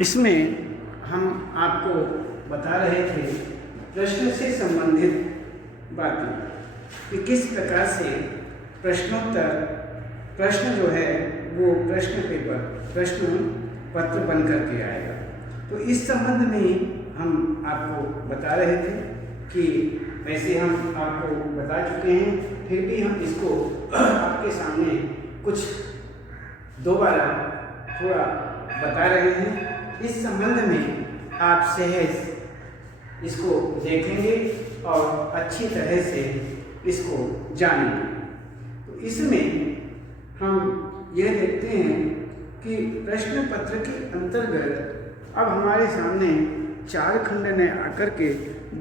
इसमें हम आपको बता रहे थे प्रश्न से संबंधित बातें कि किस प्रकार से प्रश्नोत्तर प्रश्न जो है वो प्रश्न पत्र बन करके आएगा। तो इस संबंध में हम आपको बता रहे थे कि वैसे हम आपको बता चुके हैं, फिर भी हम इसको आपके सामने कुछ दोबारा थोड़ा बता रहे हैं। इस संबंध में आप सहज इसको देखेंगे और अच्छी तरह से इसको जानेंगे। तो इसमें हम यह देखते हैं कि प्रश्न पत्र के अंतर्गत अब हमारे सामने 4 खंड ने आकर के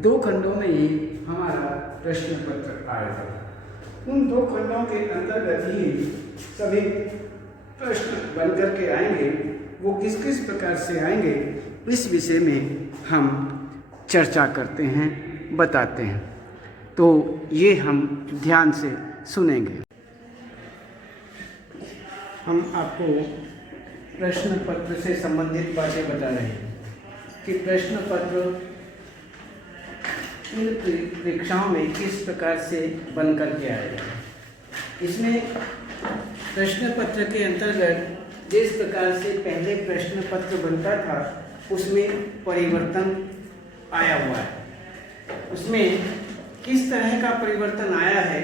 2 खंडों में ही हमारा प्रश्न पत्र आएगा। उन 2 खंडों के अंतर्गत ही सभी प्रश्न बन करके आएंगे। वो किस किस प्रकार से आएंगे इस विषय में हम चर्चा करते हैं, बताते हैं। तो ये हम ध्यान से सुनेंगे। हम आपको प्रश्न पत्र से संबंधित बातें बता रहे हैं कि प्रश्न पत्र इन परीक्षाओं में किस प्रकार से बन करके आएगा। इसमें प्रश्न पत्र के अंतर्गत जिस प्रकार से पहले प्रश्न पत्र बनता था उसमें परिवर्तन आया हुआ है। उसमें किस तरह का परिवर्तन आया है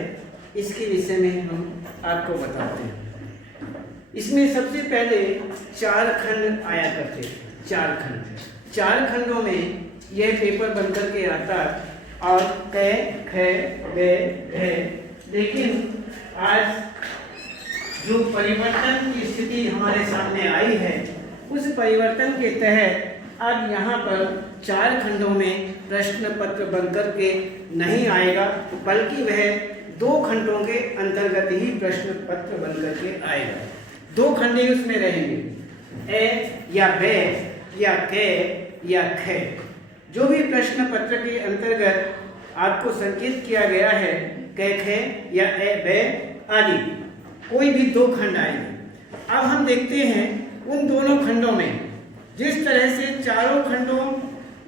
इसके विषय में हम आपको बताते हैं। इसमें सबसे पहले 4 खंड आया करते थे। 4 खंडों में यह पेपर बन करके आता और क ख ग घ। लेकिन आज जो परिवर्तन की स्थिति हमारे सामने आई है उस परिवर्तन के तहत अब यहाँ पर 4 खंडों में प्रश्न पत्र बनकर के नहीं आएगा, बल्कि वह 2 खंडों के अंतर्गत ही प्रश्न पत्र बनकर के आएगा। 2 खंड ही उसमें रहेंगे, ए या बे या के या ख। जो भी प्रश्न पत्र के अंतर्गत आपको संकेत किया गया है क ख या ए बे आदि, कोई भी 2 खंड आएंगे। अब हम देखते हैं उन दोनों खंडों में जिस तरह से चारों खंडों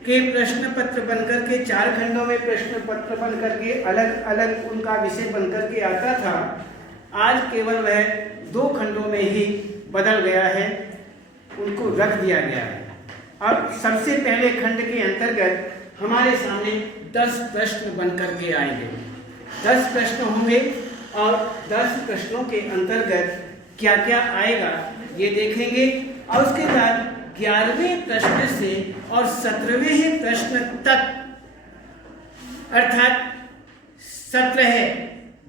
के प्रश्न पत्र बनकर के 4 खंडों में प्रश्न पत्र बनकर के अलग अलग उनका विषय बनकर के आता था, आज केवल वह 2 खंडों में ही बदल गया है, उनको रख दिया गया है। अब सबसे पहले खंड के अंतर्गत हमारे सामने 10 प्रश्न बनकर के आएंगे। 10 प्रश्न होंगे और 10 प्रश्नों के अंतर्गत क्या क्या आएगा ये देखेंगे। और उसके बाद 11वें प्रश्न से और 17वें प्रश्न तक, अर्थात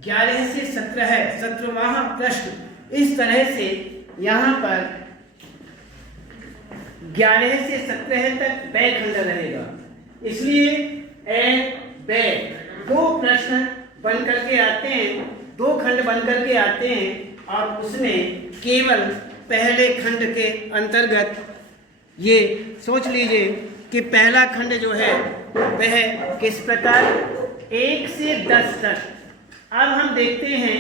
11 से 17वां प्रश्न, इस तरह से यहाँ पर 11 से 17 तक बै खंड रहेगा। इसलिए ए बे 2 प्रश्न बन करके आते हैं, 2 खंड बन करके आते हैं। और उसमें केवल पहले खंड के अंतर्गत ये सोच लीजिए कि पहला खंड जो है वह किस प्रकार 1 से 10 तक। अब हम देखते हैं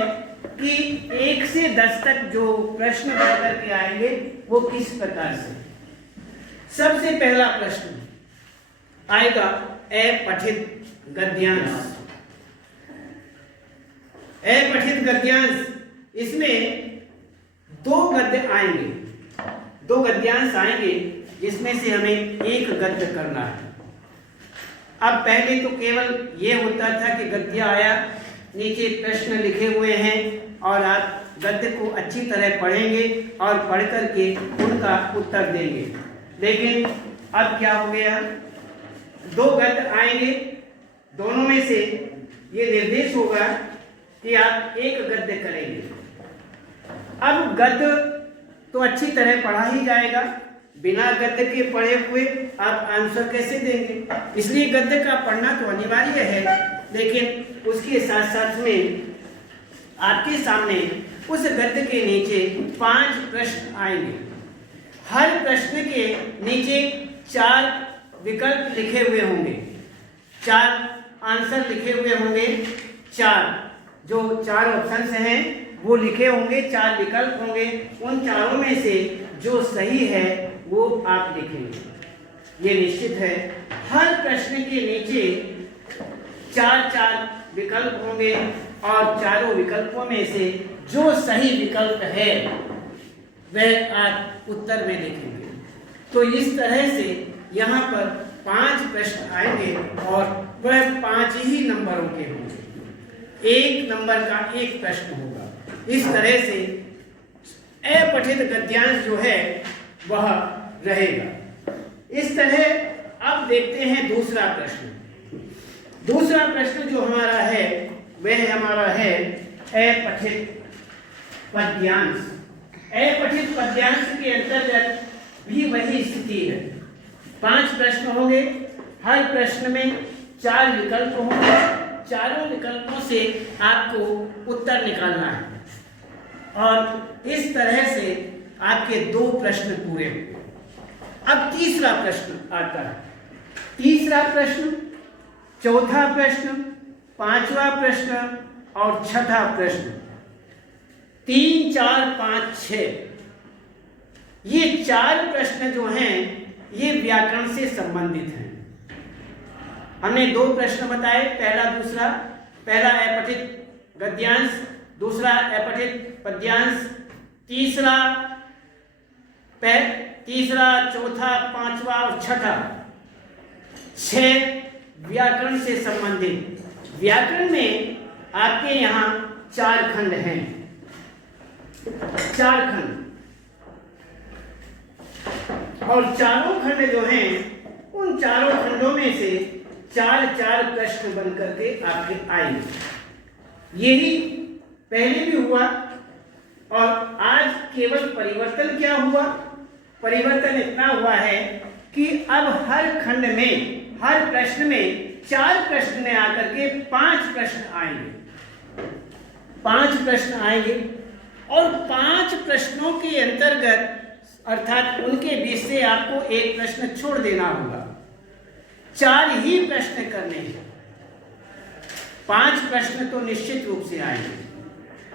कि 1 से 10 तक जो प्रश्न बनकर के आएंगे वो किस प्रकार से। सबसे पहला प्रश्न आएगा अपठित गद्यांश। अपठित गद्यांश, इसमें 2 गद्य आएंगे, 2 गद्यांश आएंगे जिसमें से हमें एक गद्य करना है। अब पहले तो केवल ये होता था कि गद्य आया, नीचे प्रश्न लिखे हुए हैं और आप गद्य को अच्छी तरह पढ़ेंगे और पढ़ करके उनका उत्तर देंगे। लेकिन अब क्या हो गया, 2 गद्य आएंगे, दोनों में से ये निर्देश होगा कि आप एक गद्य करेंगे। अब गद्य तो अच्छी तरह पढ़ा ही जाएगा, बिना गद्य के पढ़े हुए आप आंसर कैसे देंगे। इसलिए गद्य का पढ़ना तो अनिवार्य है, लेकिन उसके साथ साथ में आपके सामने उस गद्य के नीचे 5 प्रश्न आएंगे। हर प्रश्न के नीचे 4 विकल्प लिखे हुए होंगे, 4 आंसर लिखे हुए होंगे, 4 जो 4 ऑप्शंस हैं वो लिखे होंगे, 4 विकल्प होंगे। उन चारों में से जो सही है वो आप लिखेंगे। ये निश्चित है। हर प्रश्न के नीचे 4-4 विकल्प होंगे और चारों विकल्पों में से जो सही विकल्प है वह आप उत्तर में लिखेंगे। तो इस तरह से यहाँ पर 5 प्रश्न आएंगे और वह 5 ही नंबरों के होंगे। 1 नंबर का 1 प्रश्न होगा। इस तरह से अपठित गद्यांश जो है वह रहेगा। इस तरह अब देखते हैं दूसरा प्रश्न। दूसरा प्रश्न जो हमारा है वह हमारा है अपठित पद्यांश। अपठित पद्यांश के अंतर्गत भी वही स्थिति है। 5 प्रश्न होंगे। हर प्रश्न में 4 विकल्प होंगे। चारों विकल्पों से आपको उत्तर निकालना है और इस तरह से आपके 2 प्रश्न पूरे होंगे। अब तीसरा प्रश्न आता है। तीसरा प्रश्न, चौथा प्रश्न, 5वां प्रश्न और 6ठा प्रश्न, 3, 4, 5, 6 ये 4 प्रश्न जो हैं ये व्याकरण से संबंधित हैं। हमने 2 प्रश्न बताए, पहला दूसरा। पहला अपठित गद्यांश, दूसरा अपठित पद्यांश, तीसरा, चौथा, 5वां और 6ठा 6 व्याकरण से संबंधित। व्याकरण में आपके यहाँ 4 खंड हैं। 4 खंड और चारों खंड जो हैं उन चारों खंडों में से 4-4 प्रश्न बन करके आपके आएंगे। यही पहले भी हुआ और आज केवल परिवर्तन क्या हुआ? परिवर्तन इतना हुआ है कि अब हर खंड में, हर प्रश्न में 4 प्रश्न में आकर के 5 प्रश्न आएंगे। 5 प्रश्न आएंगे और 5 प्रश्नों के अंतर्गत अर्थात उनके बीच से आपको एक प्रश्न छोड़ देना होगा। 4 ही प्रश्न करने हैं। 5 प्रश्न तो निश्चित रूप से आएंगे।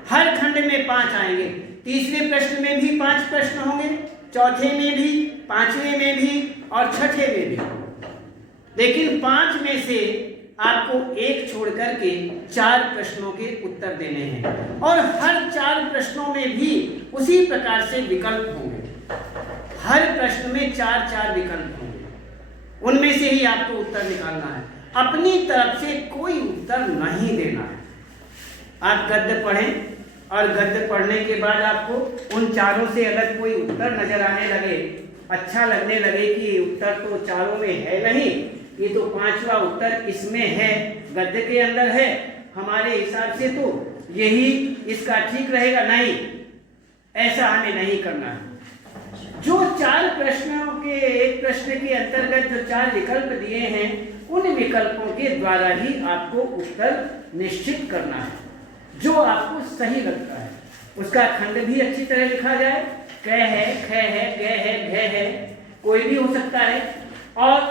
हर खंड में 5 आएंगे। तीसरे प्रश्न में भी 5 प्रश्न होंगे, चौथे में भी, 5वें में भी और 6ठे में भी। लेकिन 5 में से आपको एक छोड़ करके 4 प्रश्नों के उत्तर देने हैं और हर 4 प्रश्नों में भी उसी प्रकार से विकल्प होंगे। हर प्रश्न में 4-4 विकल्प होंगे। उनमें से ही आपको उत्तर निकालना है। अपनी तरफ से कोई उत्तर नहीं देना है। आप गद्य पढ़ें और गद्य पढ़ने के बाद आपको उन चारों से अगर कोई उत्तर नजर आने लगे, अच्छा लगने लगे कि उत्तर तो चारों में है नहीं, ये तो 5वां उत्तर इसमें है, गद्य के अंदर है, हमारे हिसाब से तो यही इसका ठीक रहेगा, नहीं, ऐसा हमें नहीं करना है। जो 4 प्रश्नों के एक प्रश्न के अंतर्गत जो 4 विकल्प दिए हैं उन विकल्पों के द्वारा ही आपको उत्तर निश्चित करना है। जो आपको सही लगता है उसका खंड भी अच्छी तरह लिखा जाए। क है, ख है, ग है, घ है, कोई भी हो सकता है और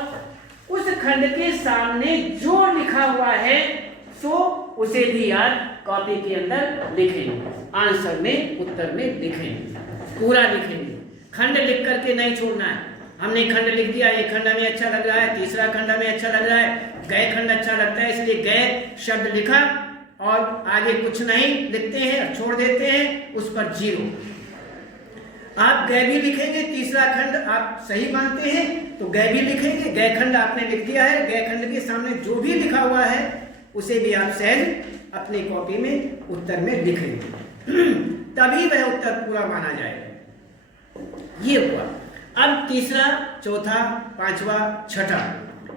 उस खंड के सामने जो लिखा हुआ है सो उसे भी आप कॉपी के अंदर लिखेंगे, आंसर में, उत्तर में लिखेंगे, पूरा लिखेंगे। खंड लिख करके नहीं छोड़ना है। हमने खंड लिख दिया, एक खंड हमें अच्छा लग रहा है, तीसरा खंड हमें अच्छा लग रहा है, गए खंड अच्छा लगता है इसलिए गए शब्द लिखा और आगे कुछ नहीं लिखते हैं, छोड़ देते हैं, उस पर 0। आप गए भी लिखेंगे, तीसरा खंड आप सही मानते हैं तो गए भी लिखेंगे, गए खंड आपने लिख दिया है, गए खंड के सामने जो भी लिखा हुआ है उसे भी आप सहज अपनी कॉपी में उत्तर में लिखेंगे, तभी वह उत्तर पूरा माना जाएगा। ये हुआ। अब तीसरा, चौथा, 5वां, 6ठा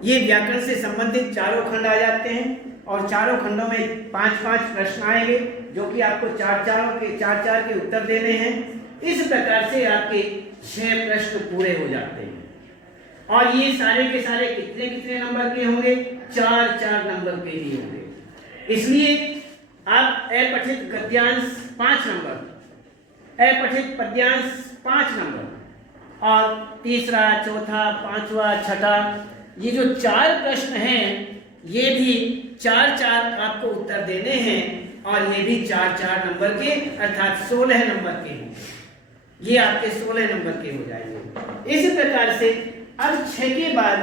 ये व्याकरण से संबंधित चारों खंड आ जाते हैं और चारों खंडों में 5-5 प्रश्न आएंगे जो कि आपको 4-4 के उत्तर देने हैं। इस प्रकार से आपके 6 प्रश्न पूरे हो जाते हैं और ये सारे के सारे कितने नंबर के होंगे? 4-4 नंबर के ही होंगे। इसलिए आप अपठित गद्यांश 5 नंबर, अपठित पद्यांश 5 नंबर और तीसरा, चौथा, 5वां, 6ठा ये जो 4 प्रश्न हैं ये भी 4-4 आपको उत्तर देने हैं और ये भी 4-4 नंबर के अर्थात 16 नंबर के हैं। ये आपके 16 नंबर के हो जाएंगे। इस प्रकार से अब 6 के बाद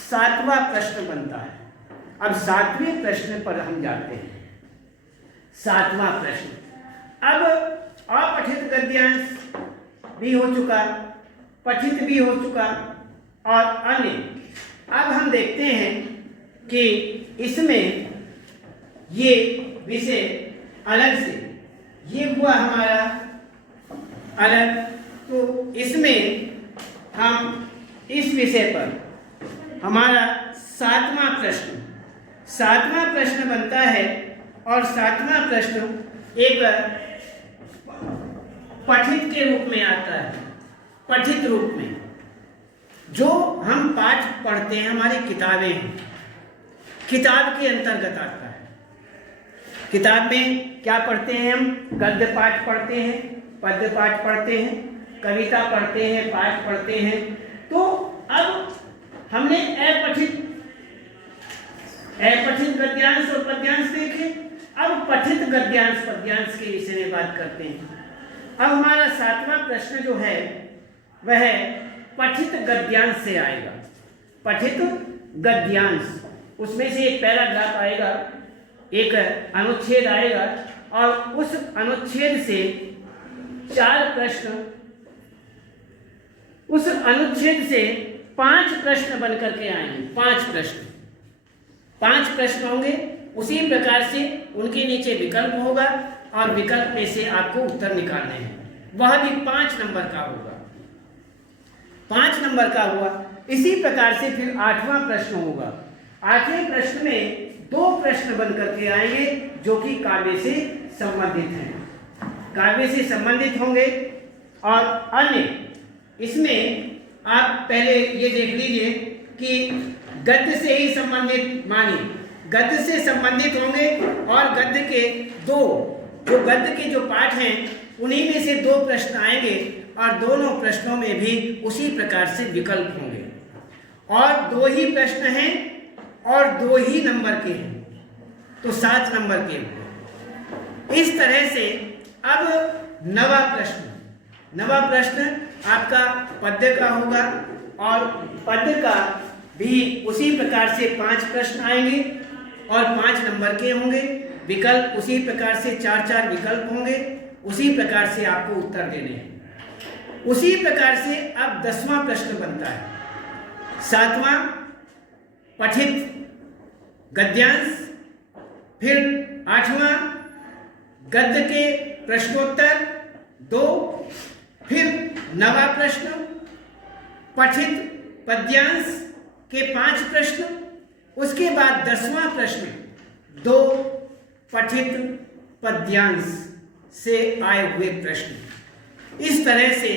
7वां प्रश्न बनता है। अब 7वें प्रश्न पर हम जाते हैं। 7वां प्रश्न, अब अपठित गद्यांश भी हो चुका, पठित भी हो चुका और अन्य। अब हम देखते हैं कि इसमें ये विषय अलग से, ये हुआ हमारा अलग, तो इसमें हम इस विषय पर हमारा 7वां प्रश्न बनता है और 7वां प्रश्न एक पठित के रूप में आता है। पठित रूप में जो हम पाठ पढ़ते हैं, हमारी किताबें हैं, किताब के अंतर्गत आता है। किताब में क्या पढ़ते हैं हम? गद्य पाठ पढ़ते हैं, पद्य पाठ पढ़ते हैं, कविता पढ़ते हैं, पाठ पढ़ते हैं। तो अब हमने अपठित गद्यांश और पद्यांश देखे, अब पठित गद्यांश पद्यांश के विषय में बात करते हैं। अब हमारा 7वां प्रश्न जो है वह पठित गद्यांश से आएगा। पठित गद्यांश, उसमें से एक पैराग्राफ आएगा, एक अनुच्छेद आएगा और उस अनुच्छेद से 4 प्रश्न, उस अनुच्छेद से 5 प्रश्न बनकर के आएंगे। 5 प्रश्न होंगे। उसी प्रकार से उनके नीचे विकल्प होगा और विकल्प में से आपको उत्तर निकालने हैं। वह भी 5 नंबर का होगा। 5 नंबर का हुआ। इसी प्रकार से फिर 8वां प्रश्न होगा। 8वें प्रश्न में 2 प्रश्न बनकर के आएंगे जो कि काव्य से संबंधित हैं, काव्य से संबंधित होंगे और अन्य। इसमें आप पहले ये देख लीजिए कि गद्य से ही संबंधित, मानिए गद्य से संबंधित होंगे और गद्य के 2 जो गद्य के जो पाठ हैं उन्हीं में से 2 प्रश्न आएंगे और दोनों प्रश्नों में भी उसी प्रकार से विकल्प होंगे और 2 ही प्रश्न हैं और 2 ही नंबर के हैं, तो 7 नंबर के होंगे। इस तरह से अब 9वां प्रश्न आपका पद्य का होगा और पद्य का भी उसी प्रकार से 5 प्रश्न आएंगे और 5 नंबर के होंगे। विकल्प उसी प्रकार से 4 विकल्प होंगे। उसी प्रकार से आपको उत्तर देने हैं। उसी प्रकार से अब 10वां प्रश्न बनता है। 7वां पठित गद्यांश, फिर 8वां गद्य के प्रश्नोत्तर 2, फिर 9वां प्रश्न पठित पद्यांश के 5 प्रश्न, उसके बाद 10वां प्रश्न 2 पठित पद्यांश से आए हुए प्रश्न। इस तरह से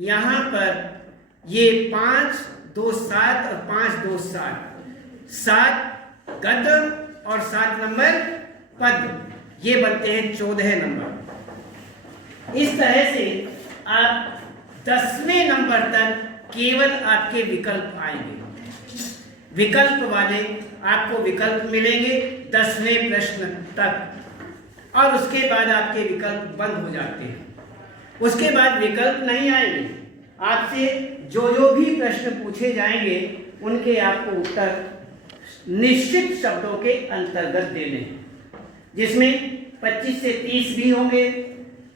यहाँ पर ये 5, 2, 7 और 5, 2, 7 गद्य और 7 नंबर पद्य, ये बनते हैं 14 नंबर। इस तरह से आप 10वें नंबर तक केवल आपके विकल्प आएंगे। विकल्प वाले आपको विकल्प मिलेंगे 10वें प्रश्न तक और उसके बाद आपके विकल्प बंद हो जाते हैं। उसके बाद विकल्प नहीं आएंगे। आपसे जो भी प्रश्न पूछे जाएंगे उनके आपको उत्तर निश्चित शब्दों के अंतर्गत देने हैं, जिसमें 25 से 30 भी होंगे,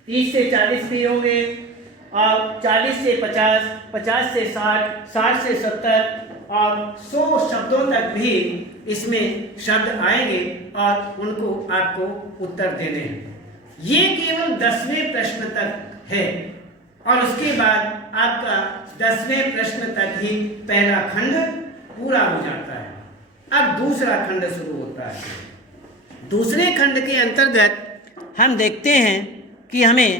30 से 40 भी होंगे और 40 से 50, 50 से 60, 60 से 70 और 100 शब्दों तक भी इसमें शब्द आएंगे और उनको आपको उत्तर देने हैं। ये केवल 10वें प्रश्न तक है और उसके बाद आपका 10वें प्रश्न तक ही पहला खंड पूरा हो जाता है। अब दूसरा खंड शुरू होता है। दूसरे खंड के अंतर्गत हम देखते हैं कि हमें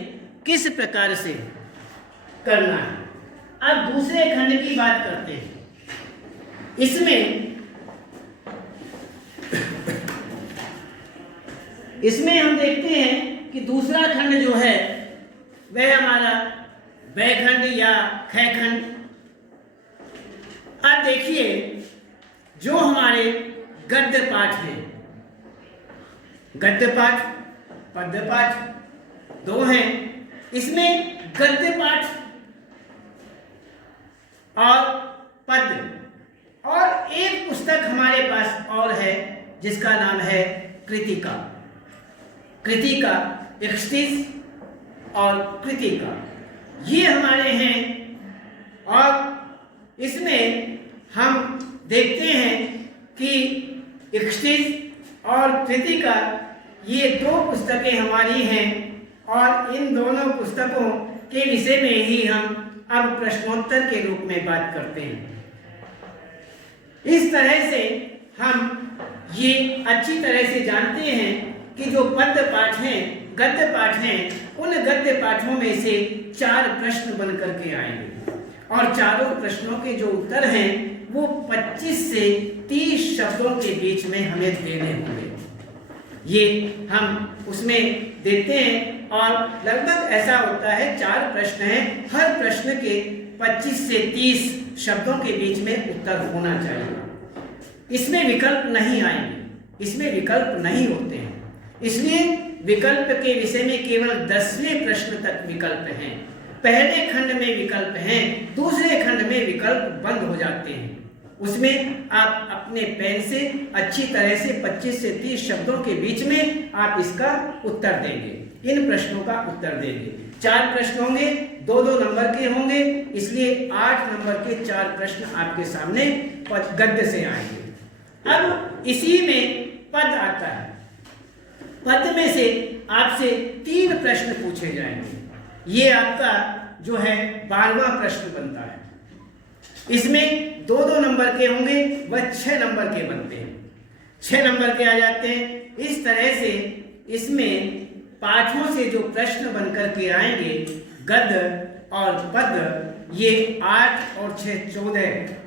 किस प्रकार से करना है। अब दूसरे खंड की बात करते हैं। इसमें हम देखते हैं कि दूसरा खंड जो है वह हमारा वयखंड या खयखंड। अब देखिए, जो हमारे गद्य पाठ है, गद्य पाठ पद्य पाठ 2 हैं। इसमें गद्य पाठ और पद। और एक पुस्तक हमारे पास और है जिसका नाम है कृतिका। कृतिका, एक्सटीज और कृतिका, ये हमारे हैं। और इसमें हम देखते हैं कि एक्सटीज और कृतिका ये दो पुस्तकें हमारी हैं और इन दोनों पुस्तकों के विषय में ही हम अब प्रश्नोत्तर के रूप में बात करते हैं। इस तरह से हम ये अच्छी तरह से जानते हैं कि जो पद्य पाठ हैं, गद्य पाठ हैं, उन गद्य पाठों में से 4 प्रश्न बन करके आएंगे और चारों प्रश्नों के जो उत्तर हैं वो 25 से 30 शब्दों के बीच में हमें देने होंगे। ये हम उसमें देते हैं और लगभग ऐसा होता है 4 प्रश्न हैं, हर प्रश्न के 25 से 30 शब्दों के बीच में उत्तर होना चाहिए। इसमें विकल्प नहीं आएंगे, इसमें विकल्प नहीं होते हैं, इसलिए विकल्प के विषय में केवल 10वें प्रश्न तक विकल्प हैं। पहले खंड में विकल्प हैं, दूसरे खंड में विकल्प बंद हो जाते हैं। उसमें आप अपने पेन से अच्छी तरह से 25 से 30 शब्दों के बीच में आप इसका उत्तर देंगे, इन प्रश्नों का उत्तर देंगे। 4 प्रश्न होंगे, 2-2 नंबर के होंगे, इसलिए 8 नंबर के 4 प्रश्न आपके सामने गद्य से आएंगे। अब इसी में पद आता है। पद में से आपसे 3 प्रश्न पूछे जाएंगे। ये आपका जो है 12वां प्रश्न बनता है। इसमें 2-2 नंबर के होंगे, वह 6 नंबर के बनते हैं, 6 नंबर के आ जाते हैं। इस तरह से इसमें पाठों से जो प्रश्न बनकर के आएंगे, गद्य और पद, ये 8 और 6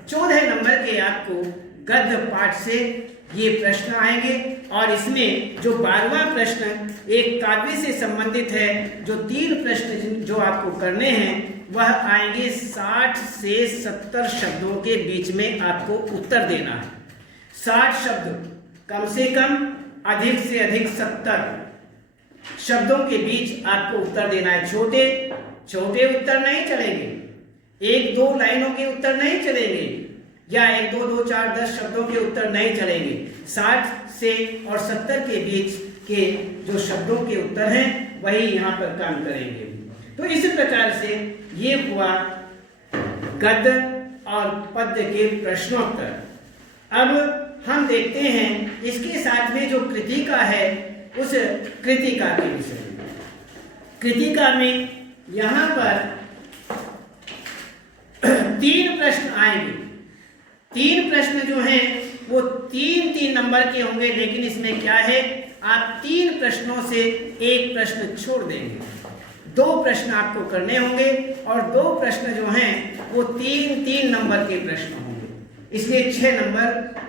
14 नंबर के आपको गद्य पाठ से ये प्रश्न आएंगे। और इसमें जो 12वां प्रश्न एक काव्य से संबंधित है, जो 3 प्रश्न जो आपको करने हैं वह आएंगे 60 से 70 शब्दों के बीच में आपको उत्तर देना है। 60 शब्द कम से कम, अधिक से अधिक 70 शब्दों के बीच आपको उत्तर देना है। छोटे छोटे उत्तर नहीं चलेंगे, 1-2 लाइनों के उत्तर नहीं चलेंगे, या 1-2 4 10 शब्दों के उत्तर नहीं चलेंगे। 60 से और 70 के बीच के जो शब्दों के उत्तर हैं वही यहाँ पर काम करेंगे। तो इस प्रकार से ये हुआ गद्य और पद्य के प्रश्नोत्तर। अब हम देखते हैं इसके साथ में जो कृतिका है, उस कृतिका के विषय में। कृतिका में यहाँ पर 3 प्रश्न आएंगे। 3 प्रश्न जो हैं वो 3-3 नंबर के होंगे, लेकिन इसमें क्या है, आप 3 प्रश्नों से 1 प्रश्न छोड़ देंगे। 2 प्रश्न आपको करने होंगे और 2 प्रश्न जो हैं वो 3-3 नंबर के प्रश्न होंगे। इसलिए 6 नंबर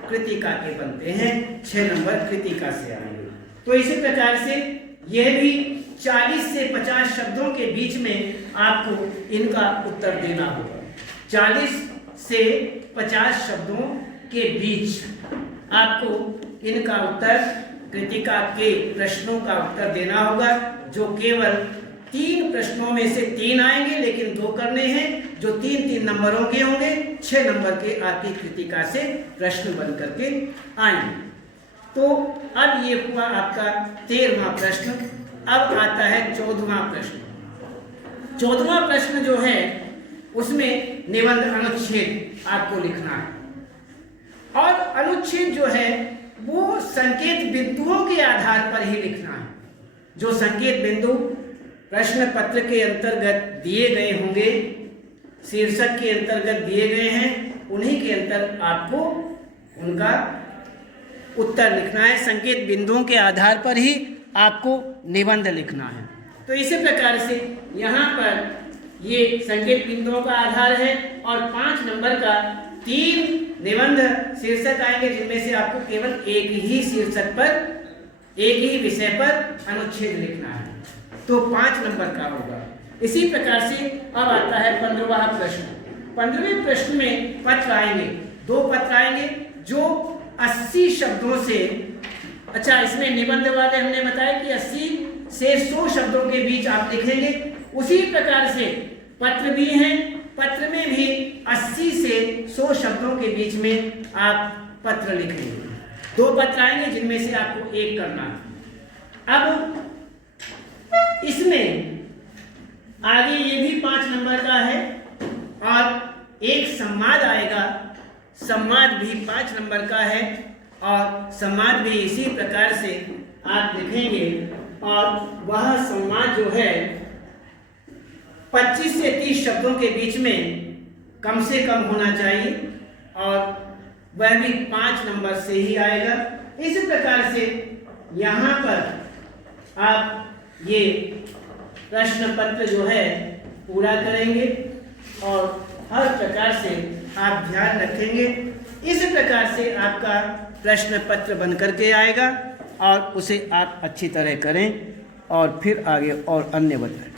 कृतिका के बनते हैं, 6 नंबर कृतिका से आएंगे। तो इसी प्रकार से यह भी 40 से 50 शब्दों के बीच में आपको इनका उत्तर देना होगा। 40 से 50 शब्दों के बीच आपको इनका उत्तर, कृतिका के प्रश्नों का उत्तर देना होगा, जो केवल 3 प्रश्नों में से 3 आएंगे, लेकिन 2 करने हैं, जो 3-3 नंबरों के होंगे। 6 नंबर के आपकी कृतिका से प्रश्न बन करके आएंगे। तो अब ये हुआ आपका 13वां प्रश्न। अब आता है 14वां प्रश्न। 14वां प्रश्न जो है उसमें निबंध अनुच्छेद आपको लिखना है, और अनुच्छेद जो है वो संकेत बिंदुओं के आधार पर ही लिखना है। जो संकेत बिंदु प्रश्न पत्र के अंतर्गत दिए गए होंगे, शीर्षक के अंतर्गत दिए गए हैं, उन्हीं के अंतर आपको उनका उत्तर लिखना है। संकेत बिंदुओं के आधार पर ही आपको निबंध लिखना है। तो इसी प्रकार से यहाँ पर ये संकेत बिंदुओं का आधार है और 5 नंबर का 3 निबंध शीर्षक आएंगे, जिनमें से आपको केवल एक ही शीर्षक पर, एक ही विषय पर अनुच्छेद लिखना है। तो 5 नंबर का होगा। इसी प्रकार से अब आता है 15वां प्रश्न। 15वें प्रश्न में पत्र आएंगे, 2 पत्र आएंगे जो 80 शब्दों से, अच्छा इसमें निबंध वाले हमने बताया कि 80 से 100 शब्दों के बीच आप लिखेंगे। उसी प्रकार से पत्र भी हैं, पत्र में भी 80 से 100 शब्दों के बीच में आप पत्र लिखेंगे। 2 पत्र आएंगे जिनमें से आपको एक करना है। अब इसमें आगे ये भी 5 नंबर का है और एक संवाद आएगा, संवाद भी 5 नंबर का है और संवाद भी इसी प्रकार से आप लिखेंगे और वह संवाद जो है 25 से 30 शब्दों के बीच में कम से कम होना चाहिए और वह भी 5 नंबर से ही आएगा। इस प्रकार से यहाँ पर आप ये प्रश्न पत्र जो है पूरा करेंगे और हर प्रकार से आप ध्यान रखेंगे। इस प्रकार से आपका प्रश्न पत्र बन करके आएगा और उसे आप अच्छी तरह करें और फिर आगे और अन्य बताएं।